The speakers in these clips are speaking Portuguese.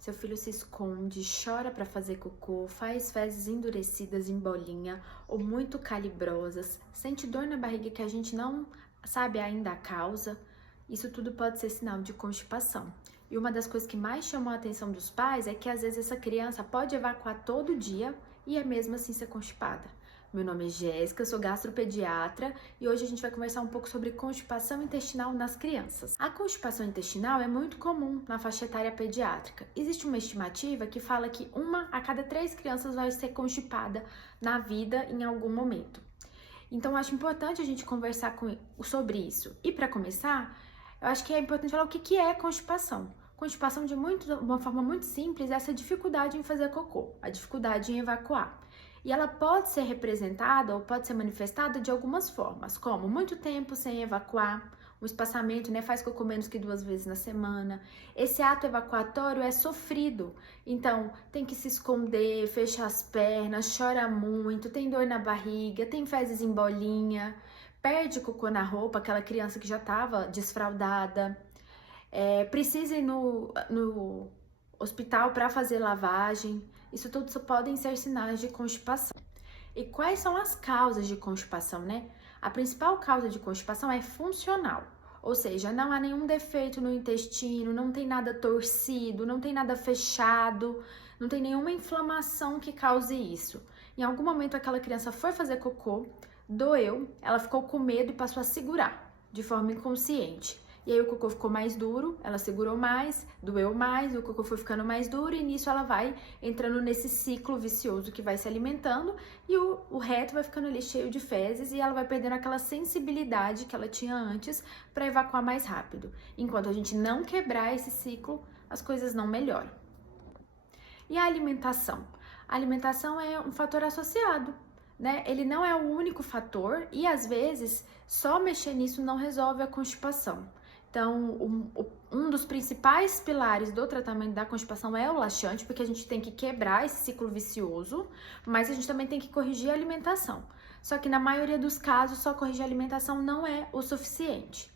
Seu filho se esconde, chora para fazer cocô, faz fezes endurecidas em bolinha ou muito calibrosas, sente dor na barriga que a gente não sabe ainda a causa, isso tudo pode ser sinal de constipação. E uma das coisas que mais chamou a atenção dos pais é que às vezes essa criança pode evacuar todo dia e é mesmo assim ser constipada. Meu nome é Jéssica, sou gastropediatra e hoje a gente vai conversar um pouco sobre constipação intestinal nas crianças. A constipação intestinal é muito comum na faixa etária pediátrica. Existe uma estimativa que fala que 1 a cada 3 crianças vai ser constipada na vida em algum momento. Então, eu acho importante a gente conversar sobre isso. E para começar, eu acho que é importante falar o que é constipação. Constipação, de uma forma muito simples, é essa dificuldade em fazer cocô, a dificuldade em evacuar. E ela pode ser representada ou pode ser manifestada de algumas formas, como muito tempo sem evacuar, um espaçamento, faz cocô menos que 2 vezes na semana. Esse ato evacuatório é sofrido, então tem que se esconder, fechar as pernas, chora muito, tem dor na barriga, tem fezes em bolinha, perde cocô na roupa, aquela criança que já estava desfraldada, precisa ir no hospital para fazer lavagem. Isso tudo podem ser sinais de constipação. E quais são as causas de constipação, A principal causa de constipação é funcional, ou seja, não há nenhum defeito no intestino, não tem nada torcido, não tem nada fechado, não tem nenhuma inflamação que cause isso. Em algum momento aquela criança foi fazer cocô, doeu, ela ficou com medo e passou a segurar de forma inconsciente. E aí o cocô ficou mais duro, ela segurou mais, doeu mais, o cocô foi ficando mais duro e nisso ela vai entrando nesse ciclo vicioso que vai se alimentando e o reto vai ficando ali cheio de fezes e ela vai perdendo aquela sensibilidade que ela tinha antes para evacuar mais rápido. Enquanto a gente não quebrar esse ciclo, as coisas não melhoram. E a alimentação? A alimentação é um fator associado, Ele não é o único fator e às vezes só mexer nisso não resolve a constipação. Então, um dos principais pilares do tratamento da constipação é o laxante, porque a gente tem que quebrar esse ciclo vicioso, mas a gente também tem que corrigir a alimentação. Só que na maioria dos casos, só corrigir a alimentação não é o suficiente.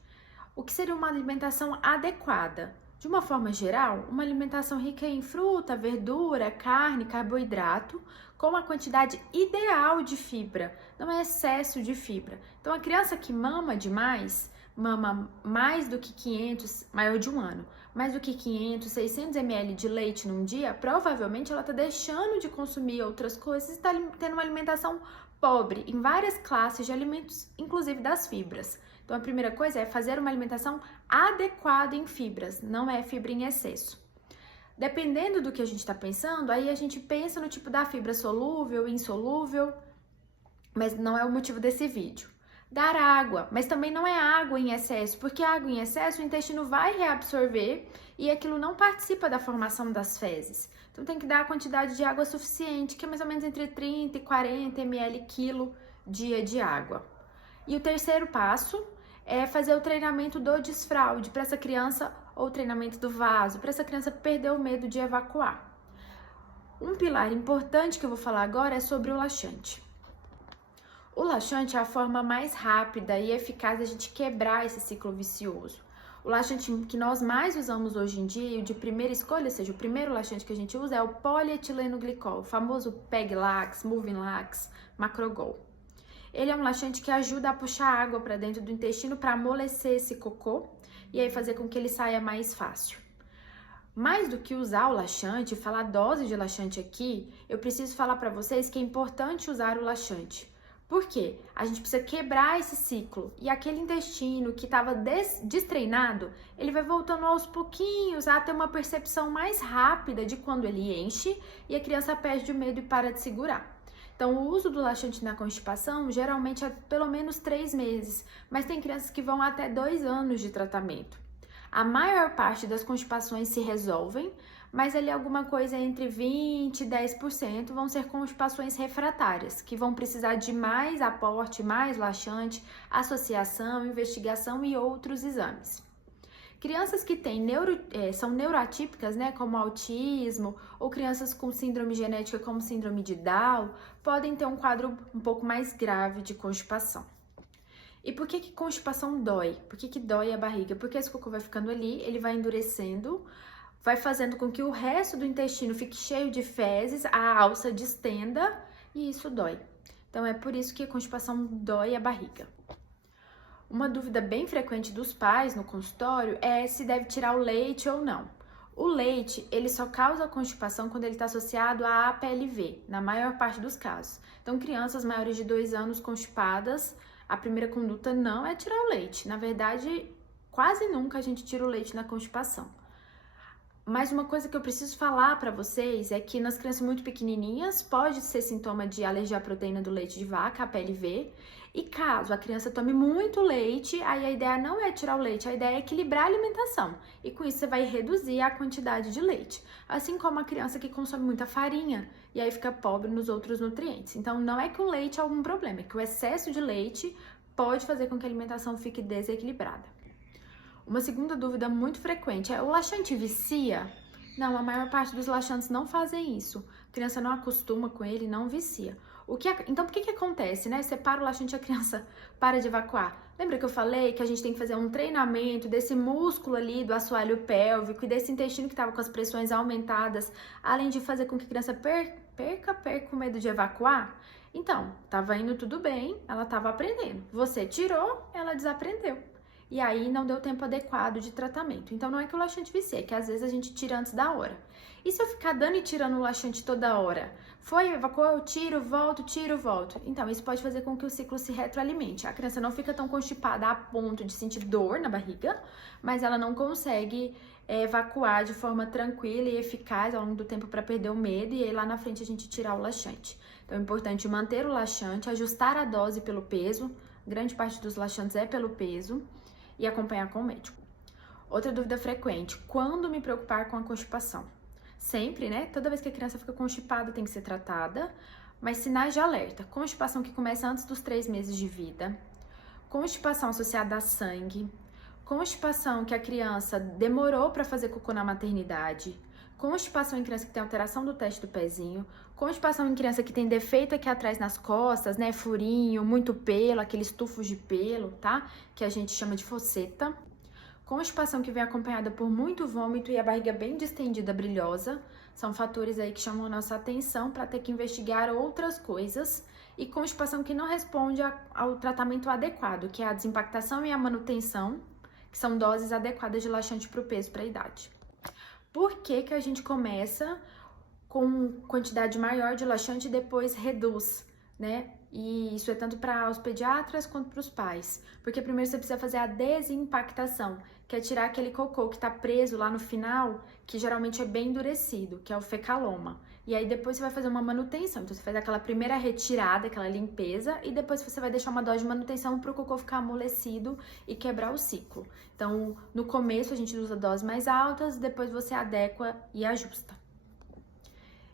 O que seria uma alimentação adequada? De uma forma geral, uma alimentação rica em fruta, verdura, carne, carboidrato, com a quantidade ideal de fibra, não é excesso de fibra. Então, a criança que mama demais, mama mais do que 500, maior de 1 ano, mais do que 500, 600 ml de leite num dia, provavelmente ela está deixando de consumir outras coisas e está tendo uma alimentação pobre em várias classes de alimentos, inclusive das fibras. Então, a primeira coisa é fazer uma alimentação adequada em fibras, não é fibra em excesso. Dependendo do que a gente está pensando, aí a gente pensa no tipo da fibra solúvel, insolúvel, mas não é o motivo desse vídeo. Dar água, mas também não é água em excesso, porque água em excesso o intestino vai reabsorver e aquilo não participa da formação das fezes. Então tem que dar a quantidade de água suficiente, que é mais ou menos entre 30 e 40 ml quilo dia de água. E o terceiro passo é fazer o treinamento do desfraude para essa criança, ou o treinamento do vaso, para essa criança perder o medo de evacuar. Um pilar importante que eu vou falar agora é sobre o laxante. O laxante é a forma mais rápida e eficaz de a gente quebrar esse ciclo vicioso. O laxante que nós mais usamos hoje em dia, e o de primeira escolha, ou seja, o primeiro laxante que a gente usa é o polietileno glicol, o famoso Peglax, Movinglax, Macrogol. Ele é um laxante que ajuda a puxar água para dentro do intestino para amolecer esse cocô e aí fazer com que ele saia mais fácil. Mais do que usar o laxante, falar dose de laxante aqui, eu preciso falar para vocês que é importante usar o laxante. Por quê? A gente precisa quebrar esse ciclo e aquele intestino que estava destreinado, ele vai voltando aos pouquinhos a ter uma percepção mais rápida de quando ele enche e a criança perde o medo e para de segurar. Então, o uso do laxante na constipação geralmente é pelo menos 3 meses, mas tem crianças que vão até 2 anos de tratamento. A maior parte das constipações se resolvem, mas ali alguma coisa entre 20% e 10% vão ser constipações refratárias, que vão precisar de mais aporte, mais laxante, associação, investigação e outros exames. Crianças que são neuroatípicas, como autismo, ou crianças com síndrome genética como síndrome de Down, podem ter um quadro um pouco mais grave de constipação. E por que constipação dói? Por que dói a barriga? Porque esse cocô vai ficando ali, ele vai endurecendo, vai fazendo com que o resto do intestino fique cheio de fezes, a alça distenda e isso dói. Então, é por isso que a constipação dói a barriga. Uma dúvida bem frequente dos pais no consultório é se deve tirar o leite ou não. O leite, ele só causa constipação quando ele está associado à APLV, na maior parte dos casos. Então, crianças maiores de 2 anos constipadas, a primeira conduta não é tirar o leite. Na verdade, quase nunca a gente tira o leite na constipação. Mas uma coisa que eu preciso falar para vocês é que nas crianças muito pequenininhas pode ser sintoma de alergia à proteína do leite de vaca, APLV. E caso a criança tome muito leite, aí a ideia não é tirar o leite, a ideia é equilibrar a alimentação. E com isso você vai reduzir a quantidade de leite. Assim como a criança que consome muita farinha e aí fica pobre nos outros nutrientes. Então não é que o leite é algum problema, é que o excesso de leite pode fazer com que a alimentação fique desequilibrada. Uma segunda dúvida muito frequente é: o laxante vicia? Não, a maior parte dos laxantes não fazem isso. A criança não acostuma com ele, não vicia. Então, por que acontece, né? Você para o laxante e a criança para de evacuar. Lembra que eu falei que a gente tem que fazer um treinamento desse músculo ali do assoalho pélvico e desse intestino que estava com as pressões aumentadas, além de fazer com que a criança perca o medo de evacuar? Então, estava indo tudo bem, ela estava aprendendo. Você tirou, ela desaprendeu. E aí não deu tempo adequado de tratamento. Então não é que o laxante vicia, é que às vezes a gente tira antes da hora. E se eu ficar dando e tirando o laxante toda hora? Foi, evacuou, eu tiro, volto. Então isso pode fazer com que o ciclo se retroalimente. A criança não fica tão constipada a ponto de sentir dor na barriga, mas ela não consegue evacuar de forma tranquila e eficaz ao longo do tempo para perder o medo e aí lá na frente a gente tirar o laxante. Então é importante manter o laxante, ajustar a dose pelo peso, grande parte dos laxantes é pelo peso, e acompanhar com o médico. Outra dúvida frequente: quando me preocupar com a constipação? Sempre, né? Toda vez que a criança fica constipada tem que ser tratada, mas sinais de alerta: constipação que começa antes dos 3 meses de vida, constipação associada a sangue, constipação que a criança demorou para fazer cocô na maternidade, constipação em criança que tem alteração do teste do pezinho, constipação em criança que tem defeito aqui atrás nas costas, né, furinho, muito pelo, aqueles tufos de pelo, tá? Que a gente chama de fosseta. Constipação que vem acompanhada por muito vômito e a barriga bem distendida, brilhosa. São fatores aí que chamam a nossa atenção para ter que investigar outras coisas. E constipação que não responde ao tratamento adequado, que é a desimpactação e a manutenção, que são doses adequadas de laxante para o peso, para a idade. Por que a gente começa com quantidade maior de laxante e depois reduz, né? E isso é tanto para os pediatras quanto para os pais. Porque primeiro você precisa fazer a desimpactação, que é tirar aquele cocô que está preso lá no final, que geralmente é bem endurecido, que é o fecaloma. E aí depois você vai fazer uma manutenção. Então você faz aquela primeira retirada, aquela limpeza, e depois você vai deixar uma dose de manutenção para o cocô ficar amolecido e quebrar o ciclo. Então no começo a gente usa doses mais altas, depois você adequa e ajusta.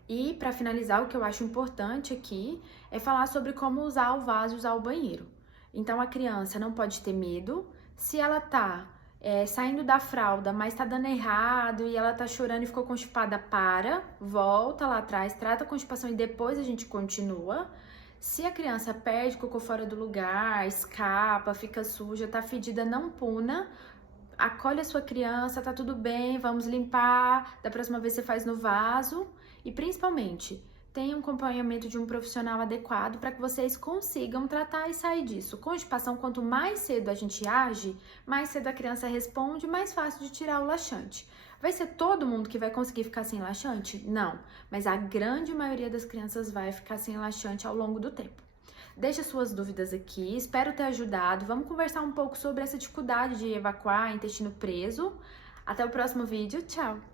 E para finalizar, o que eu acho importante aqui é falar sobre como usar o vaso e usar o banheiro. Então a criança não pode ter medo. Se ela tá saindo da fralda, mas tá dando errado e ela tá chorando e ficou constipada, volta lá atrás, trata a constipação e depois a gente continua. Se a criança perde cocô fora do lugar, escapa, fica suja, tá fedida, não puna. Acolhe a sua criança, tá tudo bem, vamos limpar, da próxima vez você faz no vaso. E principalmente, tenha um acompanhamento de um profissional adequado para que vocês consigam tratar e sair disso. Constipação, quanto mais cedo a gente age, mais cedo a criança responde, mais fácil de tirar o laxante. Vai ser todo mundo que vai conseguir ficar sem laxante? Não, mas a grande maioria das crianças vai ficar sem laxante ao longo do tempo. Deixa suas dúvidas aqui, espero ter ajudado. Vamos conversar um pouco sobre essa dificuldade de evacuar intestino preso. Até o próximo vídeo, tchau!